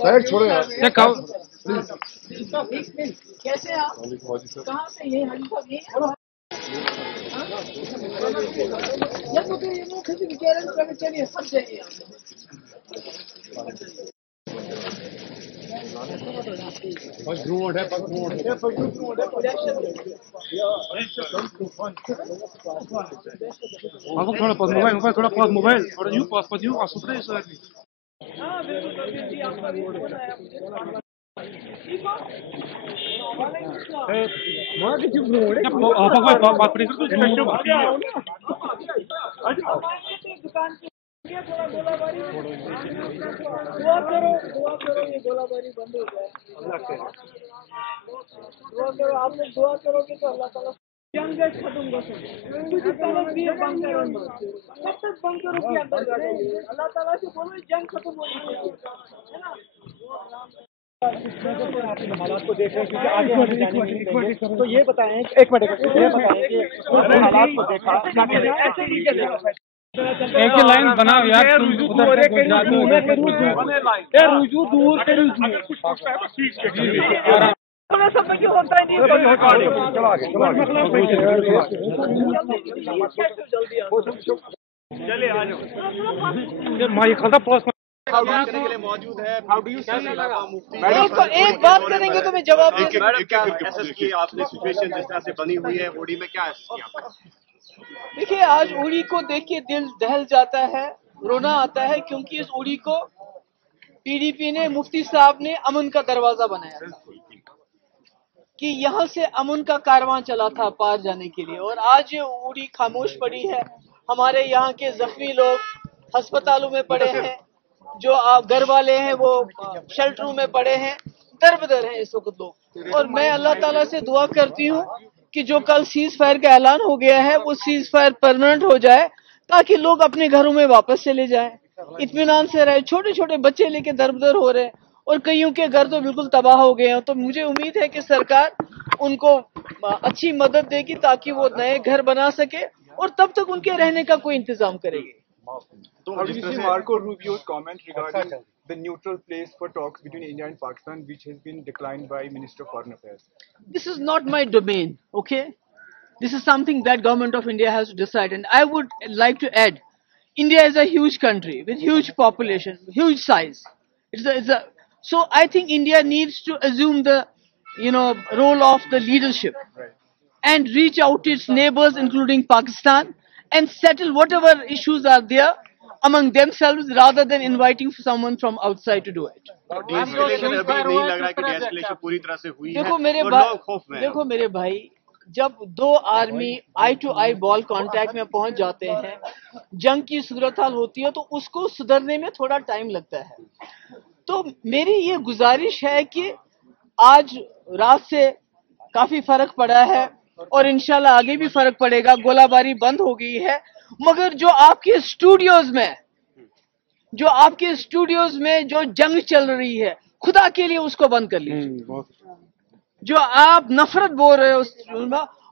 Side छोड़ो यार। कैसे आप कहाँ से ये हाजी साहब ये चलिए सब जाइए थोड़ा पास मोबाइल थोड़ा पास मोबाइल थोड़ा यूं पास सुन रहे हैं सर। हाँ बिल्कुल कबीर जी आपका भी फोन आया मुझे ठीक हो दुकान पे थोड़ा गोलाबारी दुआ करो ये गोलाबारी बंद हो जाए दुआ करो आप लोग दुआ करोगे तो अल्लाह ताला जंग खत्म कर सकते भी बंद करो कब तक बंद करो कि अंदर अल्लाह ताला से बोलो जंग खत्म होनी चाहिए है ना हालात को देख रहे हैं क्योंकि आगे हम जाने नहीं देंगे तो ये बताएं एक मिनट ये बताएं कि हालात को देखा एक ही लाइन बनाओ यार रुजू दूर से समय क्यों होता है नहीं चले आ जाओ माई खाता पास करने के लिए मौजूद है। एक बात करेंगे तो मैं जवाब आपने सिचुएशन जिस तरह से बनी हुई है उड़ी में क्या देखिए आज उड़ी को देख के दिल दहल जाता है रोना आता है क्योंकि इस उड़ी को पीडीपी ने मुफ्ती साहब ने अमन का दरवाजा बनाया कि यहाँ से अमन का कारवां चला था पार जाने के लिए और आज ये उड़ी खामोश पड़ी है। हमारे यहाँ के जख्मी लोग अस्पतालों में पड़े हैं जो घर वाले हैं वो शेल्टरों में पड़े हैं दर-बदर हैं इस वक्त लोग और मैं अल्लाह ताला से दुआ करती हूँ कि जो कल सीज फायर का ऐलान हो गया है वो सीज फायर परमानेंट हो जाए ताकि लोग अपने घरों में वापस चले जाएं इत्मीनान से रहे। छोटे छोटे बच्चे लेके दर-बदर हो रहे हैं और कईयों के घर तो बिल्कुल तबाह हो गए हैं तो मुझे उम्मीद है कि सरकार उनको अच्छी मदद देगी ताकि वो नए घर बना सके और तब तक उनके रहने का कोई इंतजाम करेगी। How do you see Marco Rubio's comment regarding the neutral place for talks between India and Pakistan, which has been declined by Minister of Foreign Affairs? This is not my domain, okay? This is something that government of India has to decide. And I would like to add, India is a huge country with huge population, huge size. So I think India needs to assume the, role of the leadership and reach out to its neighbors, including Pakistan, and settle whatever issues are there among themselves rather than inviting someone from outside to do it. देखो मेरे भाई जब दो army eye to eye ball contact में पहुंच जाते हैं जंग की सूरत हाल होती है तो उसको सुधरने में थोड़ा टाइम लगता है। तो मेरी ये गुजारिश है कि आज रात से काफी फर्क पड़ा है और इंशाल्लाह आगे भी फर्क पड़ेगा। गोलाबारी बंद हो गई है मगर जो आपके स्टूडियोज में जो जंग चल रही है खुदा के लिए उसको बंद कर लीजिए। जो आप नफरत बोल रहे हो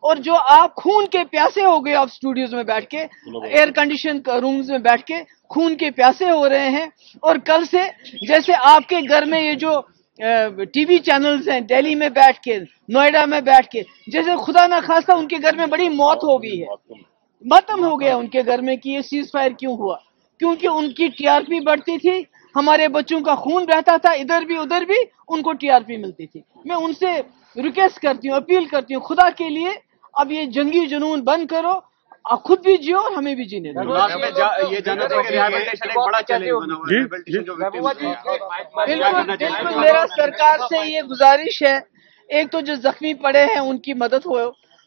और जो आप खून के प्यासे हो गए आप स्टूडियोज में बैठ के एयर कंडीशन रूम्स में बैठ के खून के प्यासे हो रहे हैं और कल से जैसे आपके घर में ये जो टीवी चैनल्स हैं दिल्ली में बैठ के नोएडा में बैठ के जैसे खुदा ना खास्ता उनके घर में बड़ी मौत हो गई है मातम हो गया उनके घर में कि ये सीज फायर क्यों हुआ क्योंकि उनकी टीआरपी बढ़ती थी हमारे बच्चों का खून बहता था इधर भी उधर भी उनको टीआरपी मिलती थी। मैं उनसे रिक्वेस्ट करती हूँ अपील करती हूँ खुदा के लिए अब ये जंगी जुनून बंद करो आप खुद भी जियो और हमें भी जीने दो। बिल्कुल मेरा सरकार से ये गुजारिश है एक तो जो जख्मी पड़े हैं उनकी मदद हो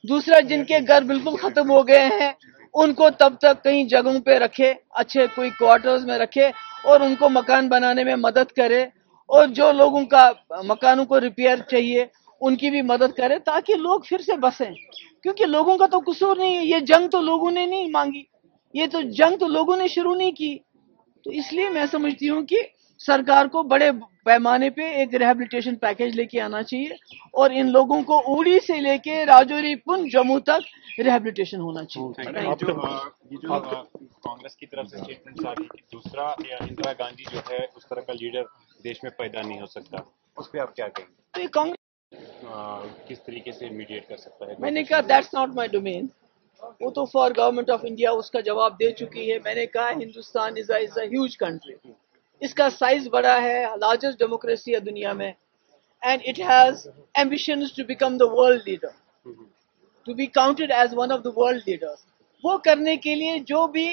दूसरा जिनके घर बिल्कुल खत्म हो गए हैं उनको तब तक कहीं जगहों पे रखे अच्छे कोई क्वार्टर्स में रखे और उनको मकान बनाने में मदद करे और जो लोगों का मकानों को रिपेयर चाहिए उनकी भी मदद करे ताकि लोग फिर से बसें क्योंकि लोगों का तो कसूर नहीं है। ये जंग तो लोगों ने नहीं मांगी ये तो जंग तो लोगों ने शुरू नहीं की तो इसलिए मैं समझती हूँ कि सरकार को बड़े पैमाने पे एक रिहैबिलिटेशन पैकेज लेके आना चाहिए और इन लोगों को उड़ी से लेके राजौरी पुंछ जम्मू तक रिहैबिलिटेशन होना चाहिए। کانگریس کی طرف سے اسٹیٹمنٹس آ رہی کہ دوسرا اندرا گاندھی جو ہے اس طرح کا لیڈر دیش میں پیدا نہیں ہو سکتا، اس پہ آپ کیا کہیں گے؟ تو یہ کانگریس کس طریقے سے میڈیٹ کر سکتا ہے؟ میں نے کہا دیٹس ناٹ مائی ڈومین، وہ تو فار گورنمنٹ آف انڈیا اس کا جواب دے چکی ہے. میں نے کہا Hindustan is a huge country, اس کا سائز بڑا ہے، لارجسٹ ڈیموکریسی ہے دنیا میں، and it has ambitions to become the world leader, to be counted as one of the world leader. وہ کرنے کے لیے جو بھی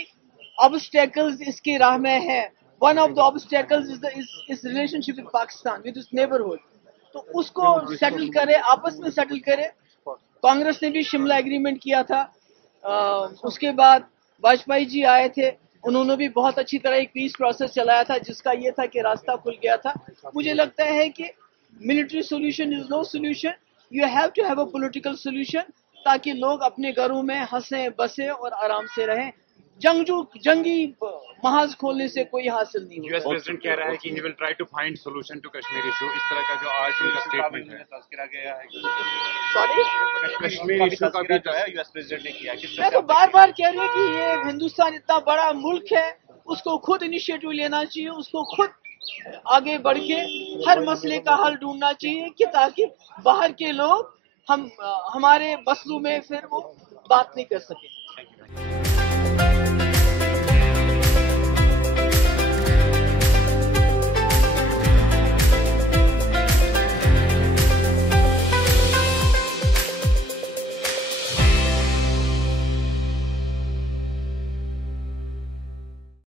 obstacles اس کی راہ میں ہے، one of the obstacles is relationship with Pakistan, with its neighborhood. تو اس کو سیٹل کرے، آپس میں سیٹل کرے. کانگریس نے بھی شملہ ایگریمنٹ کیا تھا، اس کے بعد واجپئی جی آئے تھے، انہوں نے بھی بہت اچھی طرح ایک پیس پروسیس چلایا تھا جس کا یہ تھا کہ راستہ کھل گیا تھا. مجھے لگتا ہے کہ military solution is no solution, you have to have a political solution تاکہ لوگ اپنے گھروں میں ہنسیں بسیں اور آرام سے رہیں. جنگی محاذ کھولنے سے کوئی حاصل نہیں یو ایس ہوگا. پریزیڈنٹ کہہ رہا ہے کہ he will try to find solution to Kashmir issue, اس طرح کا جو آج ان کا اسٹیٹمنٹ ہے. تذکرہ گیا ہے سوری، کشمیر ایشو کا بھی جو ہے یو ایس پریزیڈنٹ نے کیا. میں تو بار بار کہہ رہی ہوں کہ یہ ہندوستان اتنا بڑا ملک ہے، اس کو خود انیشیٹو لینا چاہیے، اس کو خود آگے بڑھ کے ہر مسئلے کا حل ڈھونڈنا چاہیے کہ تاکہ باہر کے لوگ ہمارے مسئلوں میں پھر وہ بات نہیں کر سکیں.